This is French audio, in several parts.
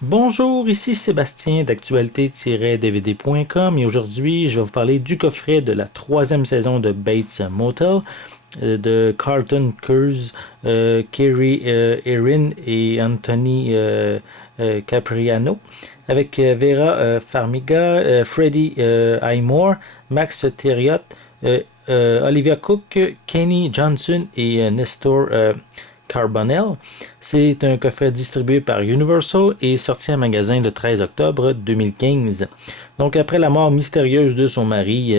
Bonjour, ici Sébastien d'actualité-dvd.com et aujourd'hui je vais vous parler du coffret de la troisième saison de Bates Motel de Carlton Cuse, Kerry Erin et Anthony Capriano avec Vera Farmiga, Freddie Highmore, Max Theriot, Olivia Cook, Kenny Johnson et Nestor Carbonell. C'est un coffret distribué par Universal et sorti en magasin le 13 octobre 2015. Donc après la mort mystérieuse de son mari,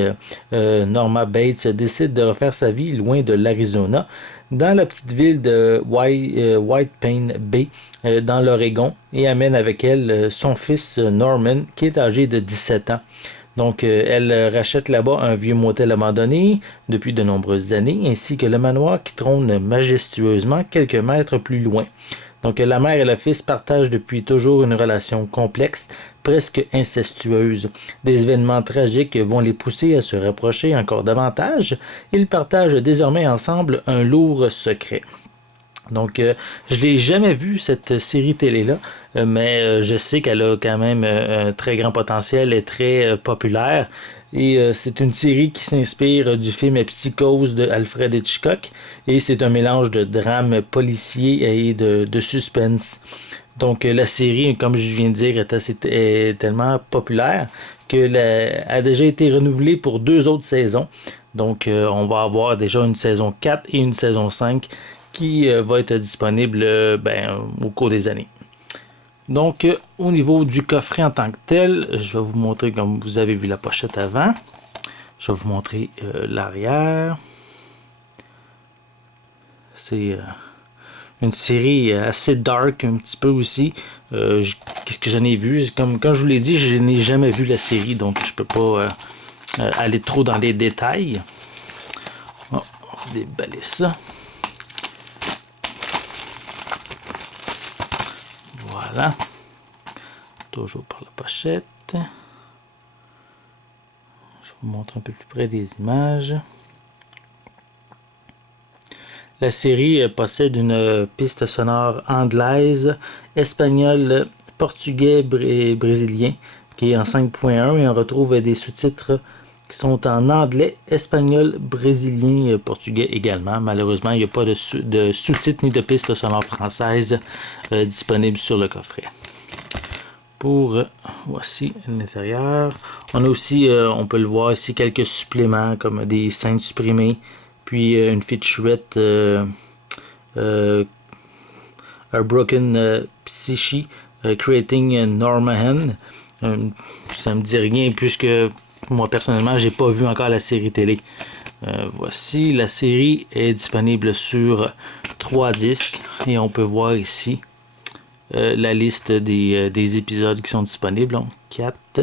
Norma Bates décide de refaire sa vie loin de l'Arizona, dans la petite ville de White Pine Bay, dans l'Oregon, et amène avec elle son fils Norman, qui est âgé de 17 ans. Donc, elle rachète là-bas un vieux motel abandonné depuis de nombreuses années, ainsi que le manoir qui trône majestueusement quelques mètres plus loin. Donc, la mère et le fils partagent depuis toujours une relation complexe, presque incestueuse. Des événements tragiques vont les pousser à se rapprocher encore davantage. Ils partagent désormais ensemble un lourd secret. Donc, je ne l'ai jamais vu, cette série télé-là, mais je sais qu'elle a quand même un très grand potentiel et très populaire. Et c'est une série qui s'inspire du film Psychose de Alfred Hitchcock. Et c'est un mélange de drame policier et de suspense. Donc, la série, comme je viens de dire, est tellement populaire qu'elle a déjà été renouvelée pour 2 autres saisons. Donc, on va avoir déjà une saison 4 et une saison 5 qui va être disponible au cours des années. Donc, au niveau du coffret en tant que tel, je vais vous montrer, comme vous avez vu la pochette avant, je vais vous montrer l'arrière. C'est une série assez dark un petit peu aussi. Qu'est-ce que j'en ai vu? Comme quand je vous l'ai dit, je n'ai jamais vu la série, donc je peux pas aller trop dans les détails. Oh, on va déballer ça. Voilà. Toujours par la pochette. Je vais vous montrer un peu plus près des images. La série possède une piste sonore anglaise, espagnole, portugais et brésilien qui est en 5.1 et on retrouve des sous-titres qui sont en anglais, espagnol, brésilien, portugais également. Malheureusement, il n'y a pas de sous-titres ni de pistes sonores françaises disponibles sur le coffret. Voici l'intérieur. On a aussi, on peut le voir ici, quelques suppléments comme des scènes supprimées, puis une featurette A Broken Psyche Creating Norma Hen. Ça me dit rien puisque moi personnellement j'ai pas vu encore la série télé. Voici, la série est disponible sur 3 disques et on peut voir ici la liste des épisodes qui sont disponibles. Donc 4,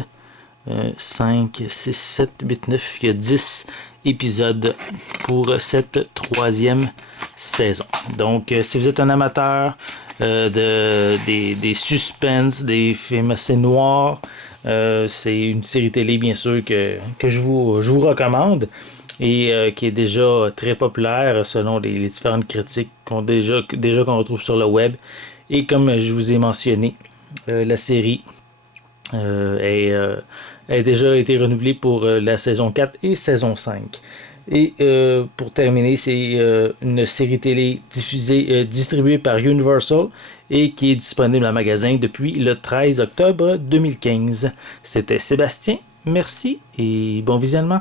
5, 6, 7, 8, 9, il y a 10 épisodes pour cette troisième saison. Donc si vous êtes un amateur des suspens, des films assez noirs, c'est une série télé bien sûr que je vous recommande et qui est déjà très populaire selon les différentes critiques qu'on retrouve sur le web. Et comme je vous ai mentionné, la série a déjà été renouvelée pour la saison 4 et saison 5. Et pour terminer, c'est une série télé distribuée par Universal et qui est disponible en magasin depuis le 13 octobre 2015. C'était Sébastien, merci et bon visionnement.